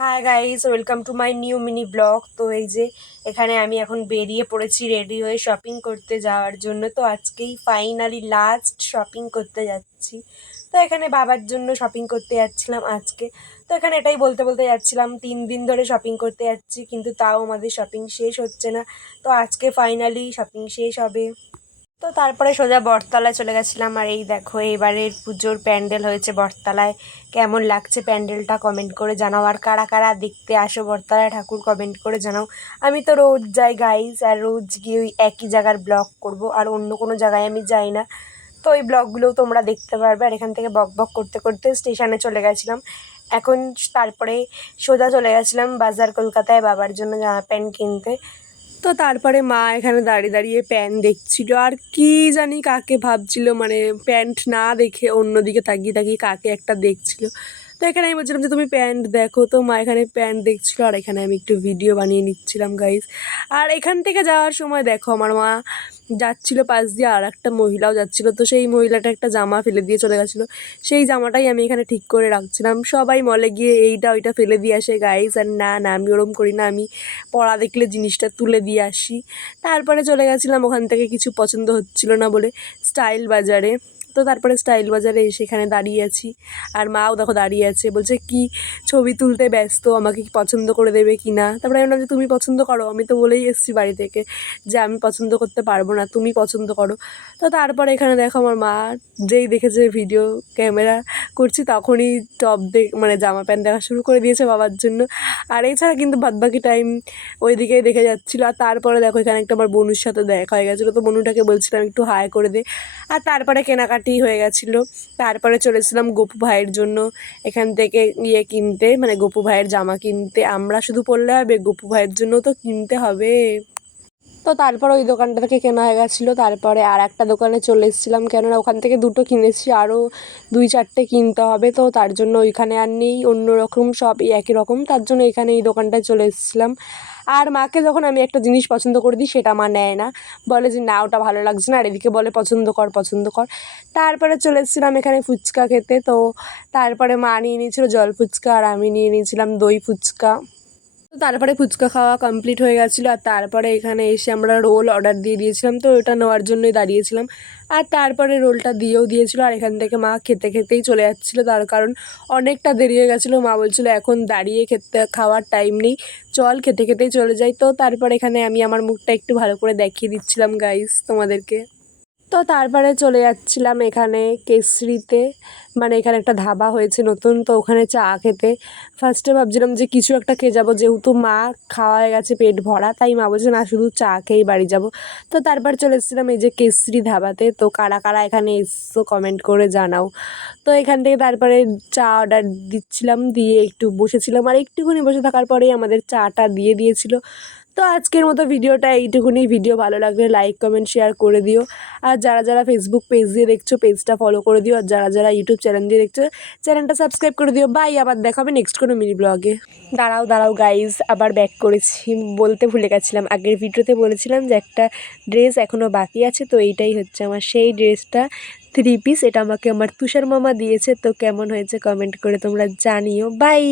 Hi guys, welcome to my new mini blog. তো এই যে এখানে আমি এখন বেরিয়ে পড়েছি রেডি হয়ে শপিং করতে যাওয়ার জন্য। তো আজকেই ফাইনালি লাস্ট শপিং করতে যাচ্ছি। তো এখানে বাবার জন্য শপিং করতে যাচ্ছিলাম আজকে। তো এখানে এটাই বলতে বলতে যাচ্ছিলাম 3 দিন ধরে শপিং করতে যাচ্ছি, কিন্তু তাও আমাদের শপিং শেষ হচ্ছে না। তো আজকে ফাইনালি শপিং শেষ হবে। তো তারপরে সোজা বটতলায় চলে গেছিলাম। আর এই দেখো, এবারের পুজোর প্যান্ডেল হয়েছে বটতলায়। কেমন লাগছে প্যান্ডেলটা কমেন্ট করে জানাও। আর কারা কারা দেখতে আসো বটতলায় ঠাকুর কমেন্ট করে জানাও। আমি তো রোজ যাই গাইজ, আর রোজ গিয়ে ওই একই জায়গার ব্লগ করব, আর অন্য কোনো জায়গায় আমি যাই না। তো ওই ব্লগগুলোও তোমরা দেখতে পারবে। আর এখান থেকে বক বক করতে করতে স্টেশনে চলে গেছিলাম। এখন তারপরে সোজা চলে গেছিলাম বাজার কলকাতায় বাবার জন্য জামা প্যান্ট কিনতে। তো তারপরে মা এখানে দাঁড়িয়ে দাঁড়িয়ে প্যান্ট দেখছিল, আর কি জানি কাকে ভাবছিল, মানে প্যান্ট না দেখে অন্যদিকে তাকিয়ে তাকিয়ে কাকে একটা দেখছিল। তো এখানে আমি বলছিলাম যে তুমি প্যান্ট দেখো। তো মা এখানে প্যান্ট দেখছিল, আর এখানে আমি একটু ভিডিও বানিয়ে নিচ্ছিলাম গাইজ। আর এখান থেকে যাওয়ার সময় দেখো আমার মা যাচ্ছিল পাশ দিয়ে, আর একটা মহিলাও যাচ্ছিল। তো সেই মহিলাটা একটা জামা ফেলে দিয়ে চলে গেছিলো। সেই জামাটাই আমি এখানে ঠিক করে রাখছিলাম। সবাই মলে গিয়ে এইটা ওইটা ফেলে দিয়ে আসে গাইজ, আর না না, আমি ওরম করি না। আমি পড়া দেখলে জিনিসটা তুলে দিয়ে আসি। তারপরে চলে গেছিলাম ওখান থেকে কিছু পছন্দ হচ্ছিল না বলে স্টাইল বাজারে। তো তারপরে স্টাইল বাজারে এসে এখানে দাঁড়িয়ে আছি, আর মাও দেখো দাঁড়িয়ে আছে, বলছে কি ছবি তুলতে ব্যস্ত, আমাকে কি পছন্দ করে দেবে কি না। তারপরে আমি বললাম যে তুমি পছন্দ করো, আমি তো বলেই এসেছি বাড়ি থেকে যে আমি পছন্দ করতে পারবো না, তুমি পছন্দ করো। তো তারপরে এখানে দেখো আমার মা যেই দেখেছে ভিডিও ক্যামেরা করছি তখনই মানে জামা প্যান্ট দেখা শুরু করে দিয়েছে বাবার জন্য। আর এছাড়া কিন্তু বাদবাকি টাইম ওই দিকেই দেখে যাচ্ছিলো। আর তারপরে দেখো এখানে একটা আমার বনুর সাথে দেখা হয়ে গেছিলো। তো বনুটাকে বলছিলাম একটু হাই করে দে। আর তারপরে কেনাকাটি হয়ে গেছিলো। তারপরে চলেছিলাম গপু ভাইয়ের জন্য এখান থেকে ইয়ে কিনতে, মানে গপু ভাইয়ের জামা কিনতে। আমরা শুধু পরলে হবে, গপু ভাইয়ের জন্যও তো কিনতে হবে। তো তারপর ওই দোকানটা থেকে কেনা হয়ে গেছিলো। তারপরে আর একটা দোকানে চলে এসেছিলাম, কেননা ওখান থেকে দুটো কিনেছি, আরও 2-4টে কিনতে হবে। তো তার জন্য ওইখানে আর নেই, অন্য রকম সব একই রকম, তার জন্য এখানে এই দোকানটায় চলে এসেছিলাম। আর মাকে যখন আমি একটা জিনিস পছন্দ করে দিই সেটা মা নেয় না, বলে যে না ওটা ভালো লাগছে না, আর এদিকে বলে পছন্দ কর পছন্দ কর। তারপরে চলে এসেছিলাম এখানে ফুচকা খেতে। তো তারপরে মা নিয়ে নিয়েছিল জল ফুচকা, আর আমি নিয়ে নিয়েছিলাম দই ফুচকা। তো তারপরে ফুচকা খাওয়া কমপ্লিট হয়ে গেছিলো। আর তারপরে এখানে এসে আমরা রোল অর্ডার দিয়ে দিয়েছিলাম, তো ওটা নেওয়ার জন্যই দাঁড়িয়েছিলাম। আর তারপরে রোলটা দিয়েও দিয়েছিলো, আর এখান থেকে মা খেতে খেতেই চলে যাচ্ছিলো, তার কারণ অনেকটা দেরি হয়ে গেছিলো। মা বলছিলো এখন দাঁড়িয়ে খেতে খাওয়ার টাইম নেই, চল খেতে খেতেই চলে যাই। তো তারপরে এখানে আমি আমার মুখটা একটু ভালো করে দেখিয়ে দিচ্ছিলাম গাইস তোমাদেরকে। তো তারপরে চলে যাচ্ছিলাম এখানে কেশরিতে, মানে এখানে একটা ধাবা হয়েছে নতুন, তো ওখানে চা খেতে। ফার্স্টে ভাবছিলাম যে কিছু একটা খেয়ে যাবো, যেহেতু মা খাওয়া হয়ে গেছে পেট ভরা, তাই মা বলছে না শুধু চা খেয়েই বাড়ি যাব। তো তারপর চলে এসেছিলাম এই যে কেশরি ধাবাতে। তো কারা কারা এখানে এসছো কমেন্ট করে জানাও। তো এখান থেকে তারপরে চা অর্ডার দিচ্ছিলাম, দিয়ে একটু বসেছিলাম, আর একটুখানি বসে থাকার পরেই আমাদের চাটা দিয়ে দিয়েছিল। তো আজকের মতো ভিডিওটা এইটুকুনি। ভিডিও ভালো লাগলে লাইক কমেন্ট শেয়ার করে দিও। আর যারা যারা ফেসবুক পেজ দিয়ে দেখছো পেজটা ফলো করে দিও, আর যারা যারা ইউটিউব চ্যানেল দিয়ে দেখছো চ্যানেলটা সাবস্ক্রাইব করে দিও। বাই, আবার দেখা হবে নেক্সট কোনো মিনি ব্লগে। দাঁড়াও দাঁড়াও গাইজ, আবার ব্যাক করেছি, বলতে ভুলে গেছিলাম। আগের ভিডিওতে বলেছিলাম যে একটা ড্রেস এখনও বাকি আছে, তো এইটাই হচ্ছে আমার সেই ড্রেসটা, 3 পিস। এটা আমাকে আমার তুষার মামা দিয়েছে। তো কেমন হয়েছে কমেন্ট করে তোমরা জানিও। বাই।